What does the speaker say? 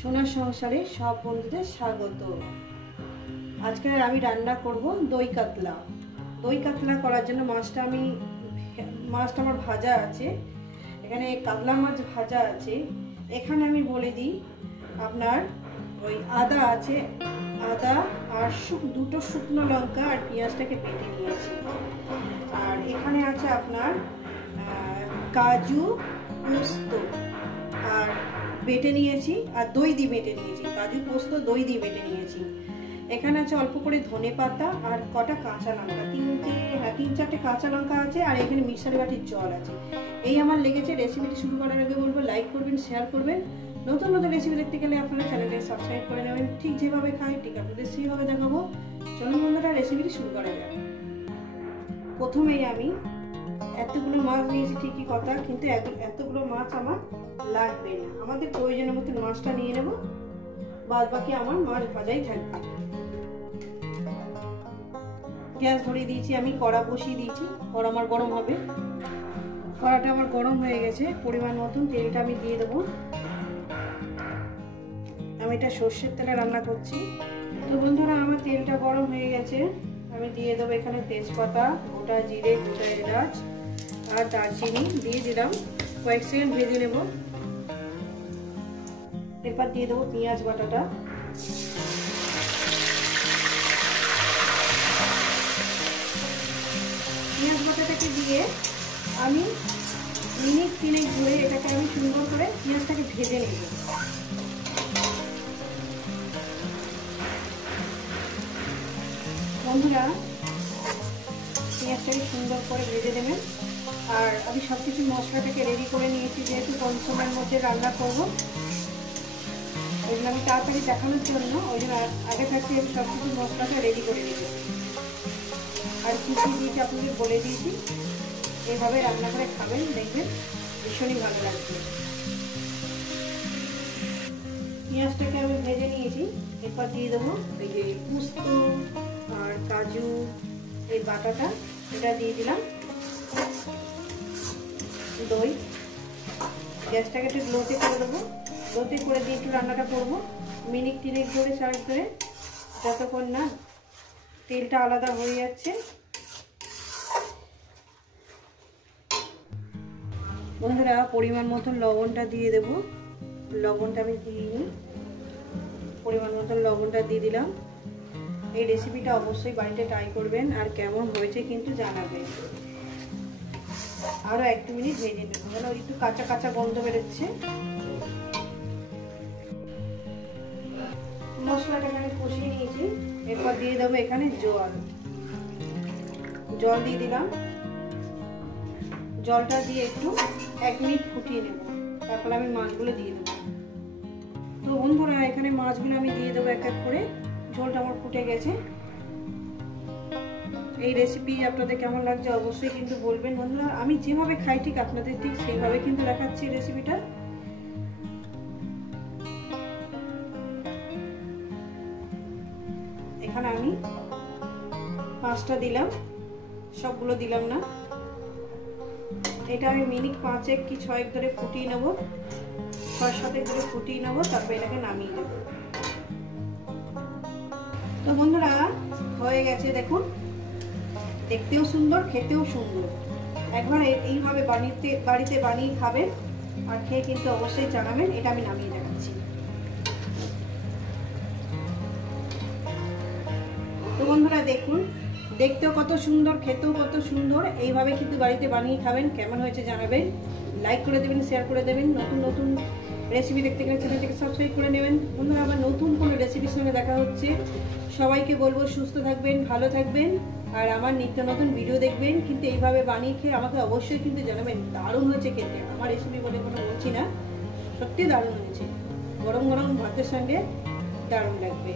সোনার সংসারে সব বন্ধুদের স্বাগত। আজকে আমি রান্না করব দই কাতলা। দই কাতলা করার জন্য মাছটা আমার ভাজা আছে, এখানে কাতলা মাছ ভাজা আছে। এখানে আমি বলে দিই, আপনার ওই আদা আছে, আদা আর দুটো শুকনো লঙ্কা আর পেঁয়াজটাকে বেটে নিয়েছি। আর এখানে আছে আপনার কাজু, পোস্ত আর বেটে নিয়েছি, আর দই দিয়ে বেটে নিয়েছি। কাজু পোস্ত দই দিয়ে বেটে নিয়েছি। এখানে আছে অল্প করে ধনে পাতা আর কটা কাঁচা লঙ্কা, তিন চারটে কাঁচা লঙ্কা আছে। আর এখানে মিক্সার বাটির জল আছে। এই আমার লেগেছে। রেসিপিটি শুরু করার আগে বলবো লাইক করবেন, শেয়ার করবেন। নতুন নতুন রেসিপি দেখতে গেলে আপনারা চ্যানেলটাকে সাবস্ক্রাইব করে নেবেন। ঠিক যেভাবে খাই ঠিক আপনাদের সেইভাবে দেখাবো। চলুন বন্ধুরা, রেসিপিটি শুরু করা যাক। প্রথমেই আমি এতগুলো মাছ নিয়েছি ঠিকই কথা, কিন্তু এতগুলো মাছ আমার লাগবে না। আমাদের প্রয়োজনের মতো মাছটা নিয়ে নেব, বাদ বাকি আমার মাছ ভাজাই থাকবে। গ্যাস ধরিয়ে দিয়েছি, আমি কড়া বসিয়ে দিয়েছি। কড়া আমার গরম হবে। কড়াটা আমার গরম হয়ে গেছে। পরিমাণ মতন তেলটা আমি দিয়ে দেবো। আমি এটা সর্ষের তেলে রান্না করছি। তো বন্ধুরা, আমার তেলটা গরম হয়ে গেছে। আমি দিয়ে দেবো এখানে তেজপাতা, গোটা জিরে, গোটা এলাচ আর দারচিনি দিয়ে দিলাম। কয়েক সেকেন্ড ভেজে নেব। এরপর দিয়ে দেবো পেঁয়াজ বাটাটা। পেঁয়াজ বাটাটাকে দিয়ে আমি মিনিট 3 ধরে এটাকে আমি সুন্দর করে পেঁয়াজটাকে ভেজে নেব। বন্ধুরা, পেঁয়াজটাকে সুন্দর করে ভেজে দেবেন। আর আমি সবকিছু মশলাটাকে রেডি করে নিয়েছি, যেহেতু কম সময়ের মধ্যে রান্না করবো। ওই জন্য আমি তাড়াতাড়ি দেখানোর জন্য ওই জন্য আগে থাকতে আমি সবকিছু মশলাটা রেডি করে রেখেছি। আর কী কী দিয়েছি আপনাদের বলে দিয়েছি। এইভাবে রান্না করে খাবেন, দেখবেন ভীষণই ভালো লাগবে। পেঁয়াজটাকে আমি ভেজে নিয়েছি। এরপর দিয়ে দেবো এই যে পোস্ত আর কাজু, এই বাটাটা এটা দিয়ে দিলাম। দই, গ্যাসটাকে একটু লোতে করে দেবো। লোতে করে দিয়ে একটু রান্নাটা করবো মিনিট 3 ধরে, 4 ধরে, যতক্ষণ না তেলটা আলাদা হয়ে যাচ্ছে। বন্ধুরা, পরিমাণ মতন লবণটা দিয়ে দেবো। লবণটা আমি দিইনি, পরিমাণ মতন লবণটা দিয়ে দিলাম। এই রেসিপিটা অবশ্যই বাড়িতে ট্রাই করবেন, আর কেমন হয়েছে কিন্তু জানাবেন। আরো 1 মিনিট ভেজে নেব, যেন একটু কাঁচা কাঁচা গন্ধ বেরোচ্ছে। মশলাটাকে আমি কষিয়ে নিয়েছি। এরপর দিয়ে দেবো এখানে জল দিয়ে দিলাম। জলটা দিয়ে একটু 1 মিনিট ফুটিয়ে নেব, তারপর আমি মাছগুলো দিয়ে দেবো। তো বন্ধুরা, এখানে মাছগুলো আমি দিয়ে দেবো এক এক করে। ঝোলটা আমার ফুটে গেছে। এই রেসিপি আপনাদের কেমন লাগছে অবশ্যই কিন্তু বলবেন। বন্ধুরা, আমি যেভাবে খাই ঠিক আপনাদের ঠিক সেইভাবে কিন্তু দেখাচ্ছি রেসিপিটা। এখানে আমি 5টা দিলাম, সবগুলো দিলাম না। এটা আমি মিনিট 5 কি 6 ধরে ফুটিয়ে নেব, 6-7 ধরে ফুটিয়ে নেব, তারপর এটাকে নামিয়ে দেবো। তো বন্ধুরা, হয়ে গেছে দেখুন। দেখতেও সুন্দর, খেতেও সুন্দর। একবার এইভাবে বাড়িতে বানিয়ে খাবেন, আর খেয়ে কিন্তু অবশ্যই জানাবেন। এটা আমি নামিয়ে দেখাচ্ছি। তো বন্ধুরা দেখুন, দেখতেও কত সুন্দর, খেতেও কত সুন্দর। এইভাবে কিন্তু বাড়িতে বানিয়ে খাবেন, কেমন হয়েছে জানাবেন। লাইক করে দেবেন, শেয়ার করে দেবেন। নতুন নতুন রেসিপি দেখতে গেলে চ্যানেলটাকে সাবস্ক্রাইব করে নেবেন। বন্ধুরা, আবার নতুন কোনো রেসিপির সঙ্গে দেখা হচ্ছে। সবাইকে বলবো সুস্থ থাকবেন, ভালো থাকবেন, আর আমার নিত্য নতুন ভিডিও দেখবেন। কিন্তু এইভাবে বানিয়ে খেয়ে আমাকে অবশ্যই কিন্তু জানাবেন দারুণ হয়েছে খেতে। আমার রেসিপি বলে কোনো বলছি না, সত্যি দারুণ হয়েছে। গরম গরম ভাতের সঙ্গে দারুণ লাগবে।